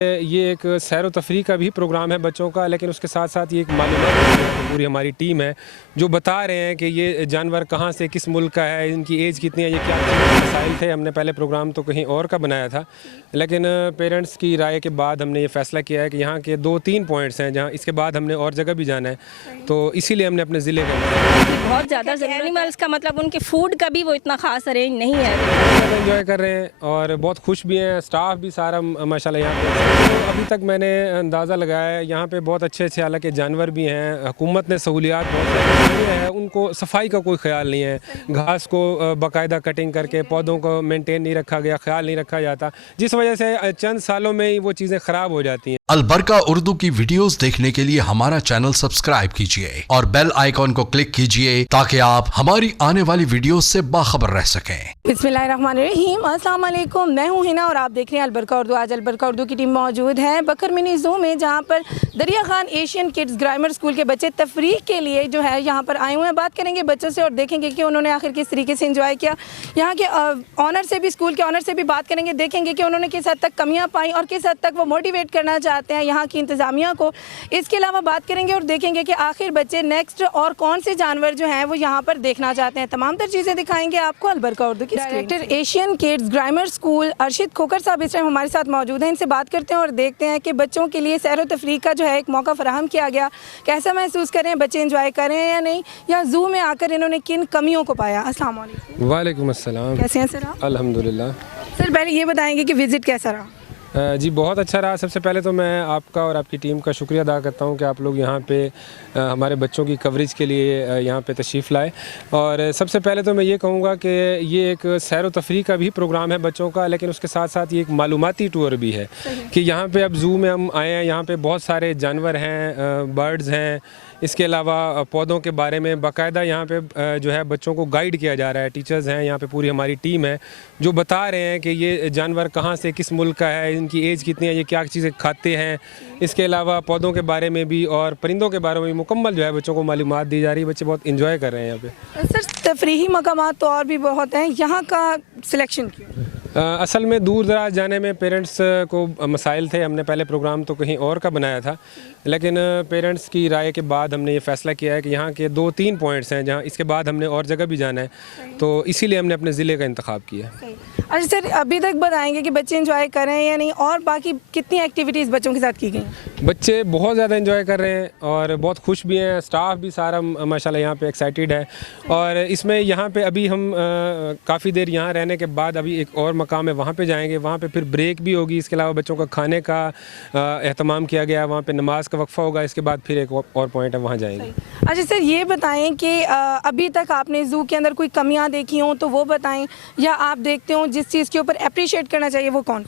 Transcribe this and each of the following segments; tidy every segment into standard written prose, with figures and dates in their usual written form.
ये एक सैर व तफरीह का भी प्रोग्राम है बच्चों का, लेकिन उसके साथ साथ ये एक मालूमात पूरी हमारी टीम है जो बता रहे हैं कि ये जानवर कहाँ से किस मुल्क का है, इनकी एज कितनी है, ये क्या मसाइल थे। हमने पहले प्रोग्राम तो कहीं और का बनाया था, लेकिन पेरेंट्स की राय के बाद हमने ये फ़ैसला किया है कि यहाँ के 2-3 पॉइंट्स हैं जहाँ इसके बाद हमने और जगह भी जाना है, तो इसीलिए हमने अपने ज़िले का बहुत ज़्यादा एनिमल्स का मतलब उनके फूड का भी वो इतना ख़ास अरेंज नहीं है। ज़्यादा एंजॉय कर रहे हैं और बहुत खुश भी हैं। स्टाफ भी सारा माशाल्लाह यहाँ पे, तो अभी तक मैंने अंदाज़ा लगाया है यहाँ पे बहुत अच्छे हालांकि जानवर भी हैं। हुकूमत ने सहूलियात बहुत सारी है, उनको सफाई का कोई ख्याल नहीं है, घास को बाकायदा कटिंग करके पौधों को मेंटेन नहीं रखा गया, ख्याल नहीं रखा जाता, जिस वजह से चंद सालों में ही वो चीज़ें ख़राब हो जाती हैं। अलबरका उर्दू की वीडियोस देखने के लिए हमारा चैनल सब्सक्राइब कीजिए और बेल आइकॉन को क्लिक कीजिए ताकि आप हमारी आने वाली वीडियोस से बाखबर रह सकें। बिस्मिल्लाहिर्रहमानिर्रहीम, अस्सलाम वालेकुम। मैं हूं हिना और आप देख रहे हैं अलबरका उर्दू। आज अलबरका उर्दू की टीम मौजूद है बकर मिनी ज़ू में, जहां पर दरिया Khan Asian kids grammar school के बच्चे तफरीह के लिए जो है यहाँ पर आए हुए हैं। बात करेंगे बच्चों से और देखेंगे कि उन्होंने आखिर किस तरीके से इंजॉय किया। यहाँ के ऑनर से भी, स्कूल के ऑनर से भी बात करेंगे, देखेंगे कि उन्होंने किस हद तक कमियाँ पाई और किस हद तक वो मोटिवेट करना चाहते हैं यहाँ की इंतज़ामिया को। इसके अलावा बात करेंगे और देखेंगे कि आखिर बच्चे नेक्स्ट और कौन से जानवर जो हैं वो यहाँ पर देखना चाहते हैं। तमाम तर चीज़ें दिखाएंगे आपको अलबरका उर्दू की। Director Asian kids grammar school Arshad Khokhar साहब इस टाइम हमारे साथ मौजूद हैं। इनसे बात करते हैं और देखते हैं कि बच्चों के लिए सैर व तफरीह का जो है एक मौका फराहम किया गया, कैसा महसूस कर रहे हैं, बच्चे एंजॉय कर रहे हैं या नहीं, या ज़ू में आकर इन्होंने किन कमियों को पाया। अस्सलाम वालेकुम। वालेकुम अस्सलाम। कैसे हैं सर आप? अल्हम्दुलिल्लाह। सर पहले ये बताएंगे कि विज़िट कैसा रहा? जी बहुत अच्छा रहा। सबसे पहले तो मैं आपका और आपकी टीम का शुक्रिया अदा करता हूं कि आप लोग यहाँ पे हमारे बच्चों की कवरेज के लिए यहाँ पे तशरीफ़ लाए। और सबसे पहले तो मैं ये कहूँगा कि ये एक सैर व तफरीह का भी प्रोग्राम है बच्चों का, लेकिन उसके साथ साथ ये एक मालूमाती टूर भी है कि यहाँ पे अब ज़ू में हम आए हैं। यहाँ पे बहुत सारे जानवर हैं, बर्ड्स हैं, इसके अलावा पौधों के बारे में बाकायदा यहाँ पे जो है बच्चों को गाइड किया जा रहा है। टीचर्स हैं यहाँ पे, पूरी हमारी टीम है जो बता रहे हैं कि ये जानवर कहाँ से किस मुल्क का है, इनकी एज कितनी है, ये क्या चीज़ें खाते हैं। इसके अलावा पौधों के बारे में भी और परिंदों के बारे में भी मुकम्मल जो है बच्चों को मालूमात दी जा रही है। बच्चे बहुत इंजॉय कर रहे हैं यहाँ पे। सर तफरीही मकामात तो और भी बहुत हैं, यहाँ का सिलेक्शन क्यों? असल में दूर दराज जाने में पेरेंट्स को मसाइल थे। हमने पहले प्रोग्राम तो कहीं और का बनाया था, लेकिन पेरेंट्स की राय के बाद हमने ये फ़ैसला किया है कि यहाँ के 2-3 पॉइंट्स हैं जहाँ इसके बाद हमने और जगह भी जाना है, तो इसीलिए हमने अपने ज़िले का इंतखाब किया। अच्छा सर, अभी तक बताएंगे कि बच्चे एंजॉय कर रहे हैं या नहीं, और बाकी कितनी एक्टिविटीज़ बच्चों के साथ की गई? बच्चे बहुत ज़्यादा एंजॉय कर रहे हैं और बहुत खुश भी हैं। स्टाफ भी सारा माशाल्लाह यहाँ पे एक्साइटेड है। और इसमें यहाँ पे अभी हम काफ़ी देर यहाँ रहने के बाद अभी एक और मकाम है, वहाँ पे जाएंगे, वहाँ पे फिर ब्रेक भी होगी। इसके अलावा बच्चों का खाने का एहतमाम किया गया, वहाँ पे नमाज का वक्फ़ा होगा। इसके बाद फिर एक और पॉइंट है, वहाँ जाएंगे। अच्छा सर, ये बताएं कि अभी तक आपने ज़ू के अंदर कोई कमियाँ देखी हों तो वो बताएं, या आप देखते हो जिस चीज़ के ऊपर अप्रिशिएट करना चाहिए वो कौन?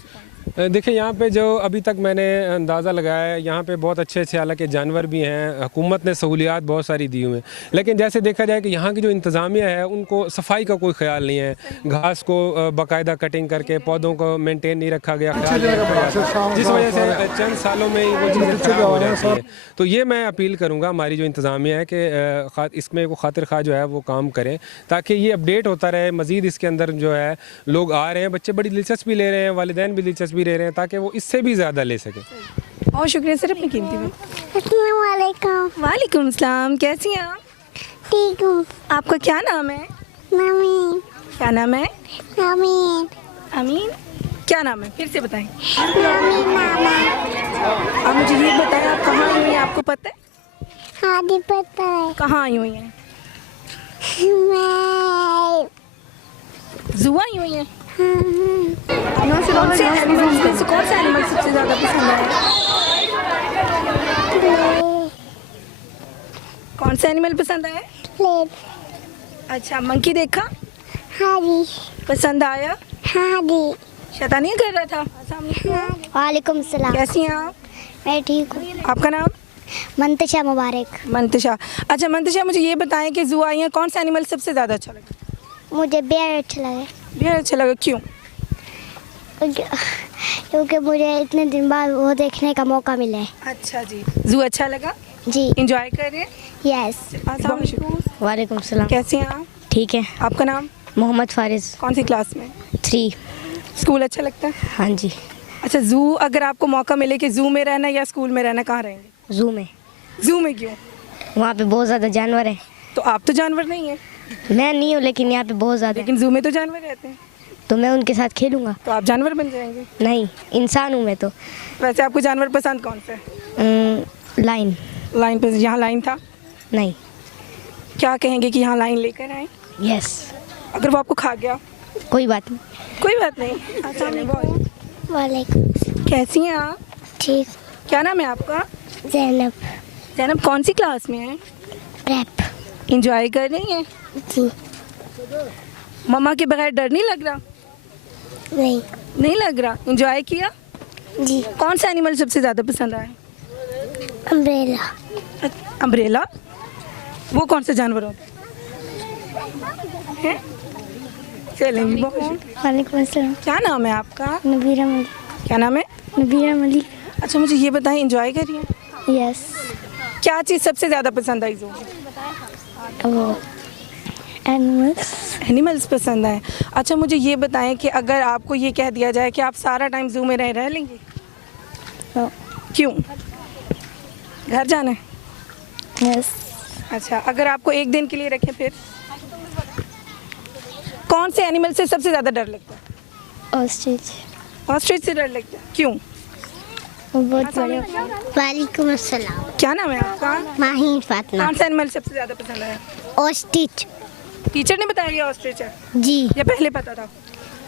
देखिए यहाँ पे जो अभी तक मैंने अंदाज़ा लगाया है, यहाँ पे बहुत अच्छे हालांकि जानवर भी हैं। हुकूमत ने सहूलियात बहुत सारी दी हुई हैं, लेकिन जैसे देखा जाए कि यहाँ की जो इंतज़ामिया है उनको सफाई का कोई ख्याल नहीं है, घास को बाकायदा कटिंग करके पौधों को मेंटेन नहीं रखा गया, जिस वजह से चंद सालों में ही वो चीज़ें ख़राब हो जाती हैं। तो ये मैं अपील करूँगा हमारी जो इंतज़ामिया है कि इसमें वो खातिर खा जो है वो काम करें, ताकि ये अपडेट होता रहे। मज़ीद इसके अंदर जो है लोग आ रहे हैं, बच्चे बड़ी दिलचस्पी ले रहे हैं, वालिदैन भी दिलचस्पी ले रहे हैं, ताकि वो इससे भी ज़्यादा ले सकें। बहुत शुक्रिया सर अपनी कीमती में। वालेकुम सलाम। कैसी हैं आप? ठीक हूँ। आपका क्या नाम है? मम्मी। क्या नाम है? अमीन। अमीन। क्या नाम है, फिर से बताएं। मम्मी मामा। आप मुझे ये बताएं, आप कहाँ आई हुई हैं, आपको पता है? हाँ जी पता है। कहाँ आई हुई हैं? मैं ज़ू आई हुई हैं? हाँ। कौन से एनिमल सबसे ज़्यादा पसंद आया? कौन सा एनिमल पसंद आया? प्लेट। अच्छा, मंकी देखा? हाँ जी। पसंद आया? हाँ जी। शैतानियाँ कर रहा था? वालेकुम सलाम। कैसी हैं आप? मैं ठीक हूँ। आपका नाम? मंतशा मुबारक। मंतशा। अच्छा मंतशा, मुझे ये बताएं कि ज़ू आई हैं, कौन सा एनिमल सबसे ज़्यादा अच्छा लगा? मुझे बेर अच्छा लगा। बेर अच्छा लगा, क्यों? क्योंकि मुझे इतने दिन बाद वो देखने का मौका मिला है। अच्छा जी, ज़ू अच्छा लगा जी। इंजॉय कर रहे हैं? यस। वालेकुम सलाम। कैसे हैं आप? ठीक है। आपका नाम? मोहम्मद फारिज। कौन सी क्लास में? 3। स्कूल अच्छा लगता है? हाँ जी। अच्छा, जू अगर आपको मौका मिले कि जू में रहना या स्कूल में रहना, कहाँ रहेंगे? जू में। जू में क्यों? वहाँ पे बहुत ज़्यादा जानवर हैं। तो आप तो जानवर नहीं है, मैं नहीं हूँ, लेकिन यहाँ पे बहुत ज़्यादा हैं। लेकिन जू में तो जानवर रहते हैं, तो मैं उनके साथ खेलूँगा। तो आप जानवर बन जाएंगे। नहीं, इंसान हूँ मैं तो। वैसे आपको जानवर पसंद कौन सा है? लाइन। लाइन पे, यहाँ लाइन था, नहीं। क्या कहेंगे कि यहाँ लाइन लेकर आए? यस। अगर वो आपको खा गया? कोई बात नहीं। कोई बात नहीं। अस्सलाम वालेकुम। कैसी हैं आप? ठीक। क्या नाम है आपका? ज़ैनब। जैनब कौन सी क्लास में है? रैप। इंजॉय कर रही हैं? जी। मम्मा के बगैर डर नहीं लग रहा? नहीं। नहीं लग रहा। इंजॉय किया? जी। कौन सा एनिमल सबसे ज़्यादा पसंद आया? अम्ब्रेला। अम्ब्रेला? वो कौन सा जानवर होता है? चलेंगे, बहुत शुक्रिया। वालेकुम अस्सलाम। क्या नाम है आपका? नबीरा मलिक। क्या नाम है? नबीरा मलिक। अच्छा, मुझे ये बताएं, इंजॉय करिए। यस। क्या चीज़ सबसे ज़्यादा पसंद आई? जो वो एनिमल्स। एनिमल्स पसंद आए। अच्छा, मुझे ये बताएं कि अगर आपको ये कह दिया जाए कि आप सारा टाइम जू में रह लेंगे? क्यों? घर जाना है? यस। अच्छा, अगर आपको एक दिन के लिए रखें फिर? कौन से एनिमल से सबसे ज़्यादा डर लगता है? ऑस्ट्रिच। ऑस्ट्रिच से डर लगता है, क्यों? वो बहुत बड़े। वालेकुम अस्सलाम। क्या नाम है आपका? माही फातिमा। कौन सा एनिमल सबसे ज़्यादा पसंद आया? ऑस्ट्रिच। टीचर ने बताया ये ऑस्ट्रिच है जी। या पहले पता था?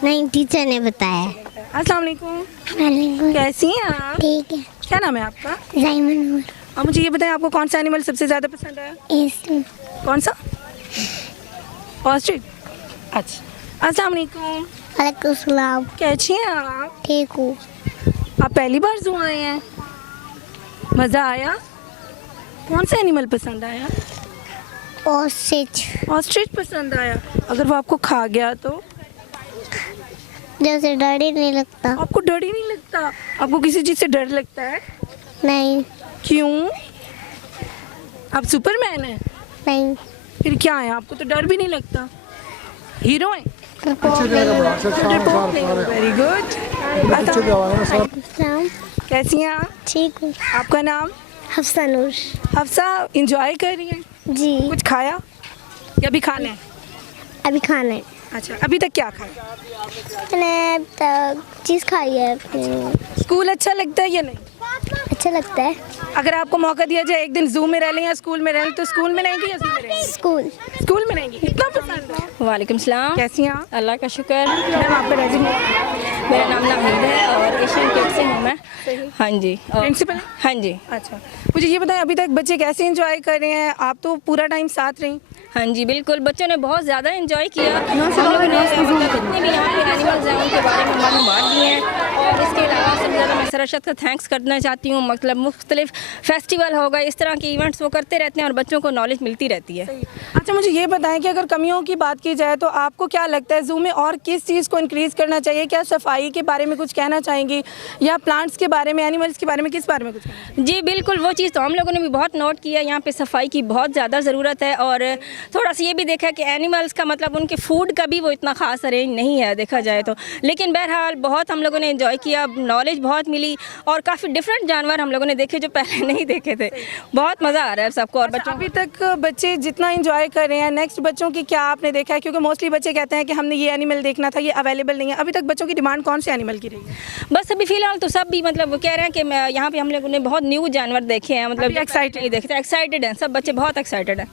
नहीं, टीचर ने बताया। अस्सलाम वालेकुम। वालेकुम। कैसी हैं आप? ठीक है। क्या नाम है आपका? जाइमन नूर। और मुझे ये बताएं, आपको कौन सा एनिमल सबसे ज़्यादा पसंद आया? इसमें। कौन सा? ऑस्ट्रिच। अच्छा, अस्सलाम वालेकुम। वालेकुम सलाम। कैसी हैं आप? ठीक हूँ। आप पहली बार जू आए हैं? मज़ा आया? कौन सा एनिमल पसंद आया? ऑस्ट्रिच। ऑस्ट्रिच पसंद आया। अगर वो आपको खा गया तो? जैसे डर ही नहीं लगता। आपको डर ही नहीं लगता? आपको किसी चीज़ से डर लगता है? नहीं। क्यों? आप सुपरमैन हैं? नहीं। फिर क्या है? आपको तो डर भी नहीं लगता? हीरो हैं? Very good. कैसी हैं आप? ठीक हूँ। आपका नाम? हफ्सा नूर। हफ्सा, इंजॉय कर रही हैं? जी। कुछ खाया या भी खाना है? अभी खाना है। अच्छा, अभी तक क्या खाया? मैंने तक चीज़ खाई है। स्कूल अच्छा लगता है या नहीं? अच्छा लगता है। अगर आपको मौका दिया जाए एक दिन जू में रह लें या स्कूल में रह लें, तो स्कूल में रहेंगे या जू में रहेंगे? स्कूल। स्कूल में रहेंगी। इतना पसंद है? वालेकुम सलाम। कैसी हैं आप? अल्लाह का शुक्र। मैम, आपका रेज्यूमे? मेरा नाम नाहिद है और एशियन किड से हूँ मैं। हाँ जी। और प्रिंसिपल? हाँ जी। अच्छा, मुझे ये बताएं, अभी तक बच्चे कैसे एंजॉय कर रहे हैं? आप तो पूरा टाइम साथ रहीं। हाँ जी, बिल्कुल, बच्चों ने बहुत ज़्यादा इंजॉय किया। हम लोगों ने जितने भी यहाँ पे एनिमल्स हैं उनके बारे में मालूमात दी हैं। और इसके अलावा सबसे ज़्यादा मैं सरशत का थैंक्स करना चाहती हूँ। मतलब मुख्तलिफ फेस्टिवल होगा, इस तरह के इवेंट्स वो करते रहते हैं और बच्चों को नॉलेज मिलती रहती है। अच्छा, मुझे ये बताएं कि अगर कमियों की बात की जाए तो आपको क्या लगता है जू में और किस चीज़ को इंक्रीज़ करना चाहिए? क्या सफाई के बारे में कुछ कहना चाहेंगी या प्लांट्स के बारे में, एनिमल्स के बारे में, किस बारे में कुछ कहना? जी बिल्कुल, वो चीज़ तो हम लोगों ने भी बहुत नोट किया। यहाँ पे सफाई की बहुत ज़्यादा ज़रूरत है और थोड़ा सा ये भी देखा कि एनिमल्स का मतलब उनके फूड का भी वो इतना ख़ास अरेंज नहीं है देखा जाए तो। लेकिन बहरहाल बहुत हम लोगों ने एंजॉय किया, नॉलेज बहुत मिली और काफ़ी डिफरेंट जानवर हम लोगों ने देखे जो पहले नहीं देखे थे। बहुत मज़ा आ रहा है सबको। और बच्चों अभी तक बच्चे जितना एंजॉय कर रहे हैं, नेक्स्ट बच्चों की क्या आपने देखा है? क्योंकि मोस्टली बच्चे कहते हैं कि हमने ये एनिमल देखना था, ये अवेलेबल नहीं है। अभी तक बच्चों की डिमांड कौन से एनिमल की रही है? बस अभी फ़िलहाल तो सब भी मतलब वो कह रहे हैं कि यहाँ पे हम लोगों ने बहुत न्यू जानवर देखे हैं। मतलब एक्साइटेड हैं सब बच्चे, बहुत एक्साइटेड हैं।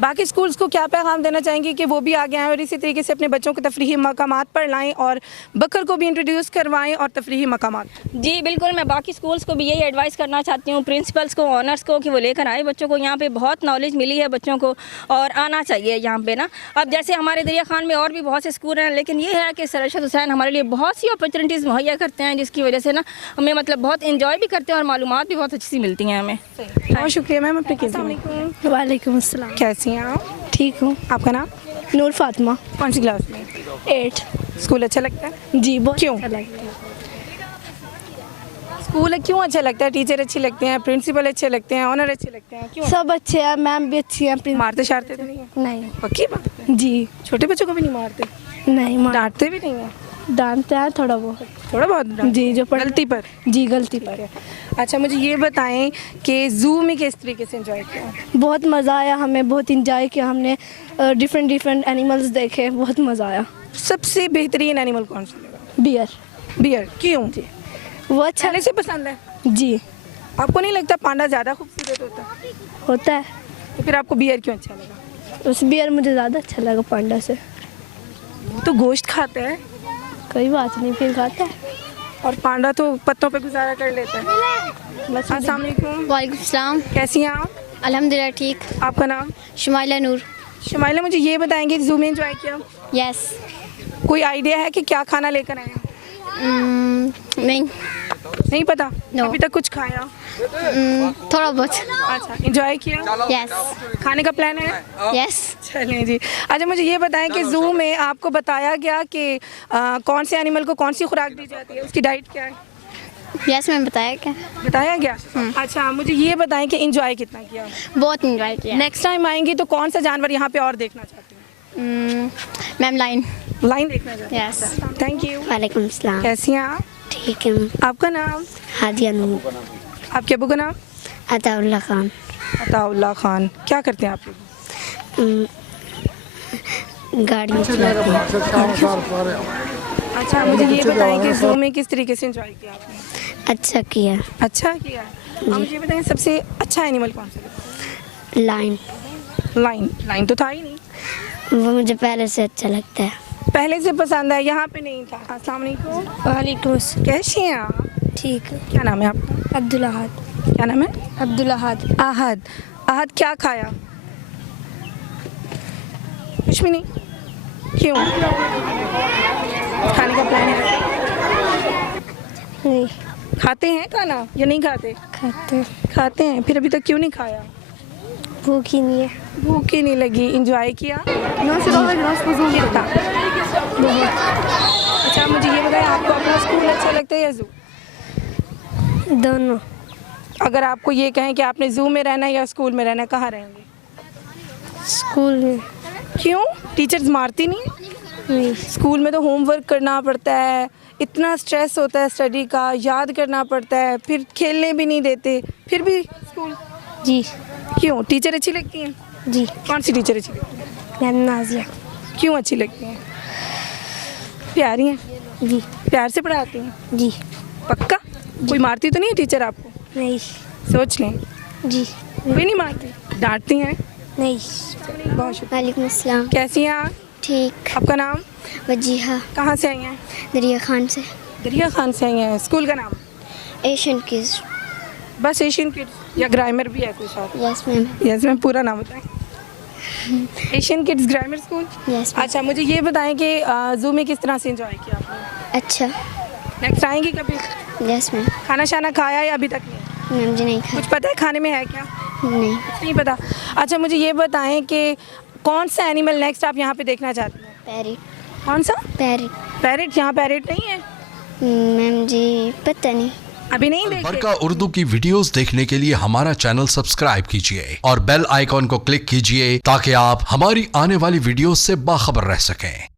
बाकी स्कूल्स को क्या पैगाम देना चाहेंगे कि वो भी आगे आएँ और इसी तरीके से अपने बच्चों को तफरीही मकामात पर लाएं और बकर को भी इंट्रोड्यूस करवाएं और तफरीही मकामात? जी बिल्कुल, मैं बाकी स्कूल्स को भी यही एडवाइस करना चाहती हूँ, प्रिंसिपल्स को, ऑनर्स को, कि वो लेकर आए बच्चों को। यहाँ पे बहुत नॉलेज मिली है बच्चों को और आना चाहिए यहाँ पे ना। अब जैसे हमारे दरिया खान में और भी बहुत से स्कूल हैं, लेकिन ये है कि सर अरशद हुसैन हमारे लिए बहुत सी अपॉर्चुनिटीज़ मुहैया करते हैं, जिसकी वजह से ना हमें मतलब बहुत इंजॉय भी करते हैं और मालूमात भी बहुत अच्छी सी मिलती हैं हमें। बहुत शुक्रिया मैम, अपने कीमती। वालेकुम अस्सलाम। कैसी हैं आप? ठीक हूँ। आपका नाम? नूर फातिमा। कौन सी क्लास में? 8। स्कूल अच्छा लगता है? जी बहुत क्यों? अच्छा लगता है। स्कूल क्यों अच्छा लगता है? टीचर अच्छे लगते हैं, प्रिंसिपल अच्छे लगते हैं, ऑनर अच्छे लगते हैं, क्यों? सब अच्छे हैं, मैम भी अच्छी हैं। मारते शारते तो नहीं है? नहीं। पक्की बात है? जी छोटे बच्चों को भी नहीं मारते? नहीं। डांटते भी नहीं है? डांटते हैं थोड़ा बहुत। थोड़ा बहुत जी, जो गलती पर। जी, गलती पर। अच्छा मुझे ये बताएं कि ज़ू में किस तरीके से एंजॉय किया? बहुत मज़ा आया, हमें बहुत इंजॉय किया हमने, डिफरेंट एनिमल्स देखे, बहुत मज़ा आया। सबसे बेहतरीन एनिमल कौन सा लगा? Bear, bear. क्यों? वो अच्छा पहले से पसंद है? जी आपको नहीं लगता पांडा ज़्यादा खूबसूरत होता? होता है। तो फिर आपको बियर क्यों अच्छा लगा? उस बियर मुझे ज़्यादा अच्छा लगा पांडा से। वो तो गोश्त खाता है कोई बात नहीं, फिर खाता है। और पांडा तो पत्तों पे गुजारा कर लेता है। बस अस्सलाम वालेकुम। वालेकुम सलाम। कैसी हैं आप? अल्हम्दुलिल्लाह ठीक। आपका नाम? शुमाइला नूर। शुमाइला मुझे ये बताएंगे ज़ू में एंजॉय किया? यस। कोई आइडिया है कि क्या खाना लेकर आए हैं? नहीं, नहीं पता? No. अभी तक कुछ खाया? थोड़ा बहुत। अच्छा एंजॉय किया? यस खाने का प्लान है? यस। चलें जी। अच्छा मुझे ये बताएं कि ज़ू में आपको बताया गया कि कौन से एनिमल को कौन सी खुराक दी जाती है, उसकी डाइट क्या है? यस मैंने बताया क्या? बताया गया? अच्छा मुझे ये बताएं कि एंजॉय कितना किया? बहुत इंजॉय किया। नेक्स्ट टाइम आएंगी तो कौन सा जानवर यहाँ पे और देखना चाहते हैं? Ma'am line. लाइन देखना चाहते हैं? यस। Thank you. वालेकुम सलाम। कैसी हैं आप? ठीक है। आपका नाम? हादिया नूर। आपके अबू का नाम? अताउल्लाह खान। अताउल्लाह खान। क्या करते हैं आप लोग? गाड़ी चलाती हूँ। अच्छा मुझे ये बताएं कि ज़ू में किस तरीके से एंजॉय किया आपने? अच्छा किया। अच्छा किया। आप मुझे बताएं सबसे अच्छा एनिमल कौन सा लगा? Line, line. लाइन तो था ही नहीं, वो मुझे पहले से अच्छा लगता है। पहले से पसंद है, यहाँ पे नहीं था। अस्सलाम वालेकुम। वालेकुम। कैसी हैं आप? ठीक है। क्या नाम है आपका? अब्दुल अहद। क्या नाम है? अब्दुल अहद। आहद। आहद क्या खाया? कुछ भी नहीं। क्यों? खाने का प्लान है? नहीं खाते हैं खाना या नहीं खाते? खाते, खाते हैं। फिर अभी तक क्यों नहीं खाया? भूख ही नहीं है। भूख ही नहीं लगी। इंजॉय किया? कितना? अच्छा मुझे ये बताएं आपको अपना स्कूल अच्छा लगता है या ज़ू? दोनों। अगर आपको ये कहें कि आपने ज़ू में रहना है या स्कूल में रहना है, कहाँ रहेंगे? स्कूल में। क्यों? टीचर्स मारती नहीं? नहीं, स्कूल में तो होमवर्क करना पड़ता है, इतना स्ट्रेस होता है स्टडी का, याद करना पड़ता है, फिर खेलने भी नहीं देते, फिर भी स्कूल। जी क्यों? टीचर अच्छी लगती हैं? जी। कौन सी टीचर अच्छी लगती है? मैम नाजिया। क्यों अच्छी लगती हैं? प्यारी हैं? जी प्यार से पढ़ाती हैं? जी। पक्का? कोई मारती तो नहीं है टीचर आपको? नहीं। सोच लें। जी कोई नहीं मारती? डांटती हैं? नहीं। बहुत शुक्रिया। वालेकुम सलाम। कैसी हैं आप? ठीक। आपका नाम? वजीहा। कहाँ से आई हैं? दरिया खान से। दरिया खान से आई हैं। स्कूल का नाम? Asian kids. बस एशियन किड्स या ग्रामर भी है कोई साथ? Yes ma'am. Yes ma'am. पूरा नाम बताएं। Asian kids grammar school. Yes ma'am. अच्छा मुझे ये बताएं कि ज़ू में किस तरह से एंजॉय किया आपने? अच्छा। नेक्स्ट आएंगी कभी? Yes ma'am. खाना शाना खाया या अभी तक नहीं? मैम जी नहीं खा। कुछ पता है खाने में है क्या? नहीं। नहीं पता। अच्छा मुझे ये बताएं कि कौन सा एनिमल नेक्स्ट आप यहाँ पे देखना चाहते हैं? पैरिट। कौन सा? पैरिट। पैरेट। यहाँ पैरेट नहीं है? मैम जी पता नहीं। अभी नहीं देखे? बरका उर्दू की वीडियोस देखने के लिए हमारा चैनल सब्सक्राइब कीजिए और बेल आइकॉन को क्लिक कीजिए ताकि आप हमारी आने वाली वीडियोस से बाखबर रह सकें।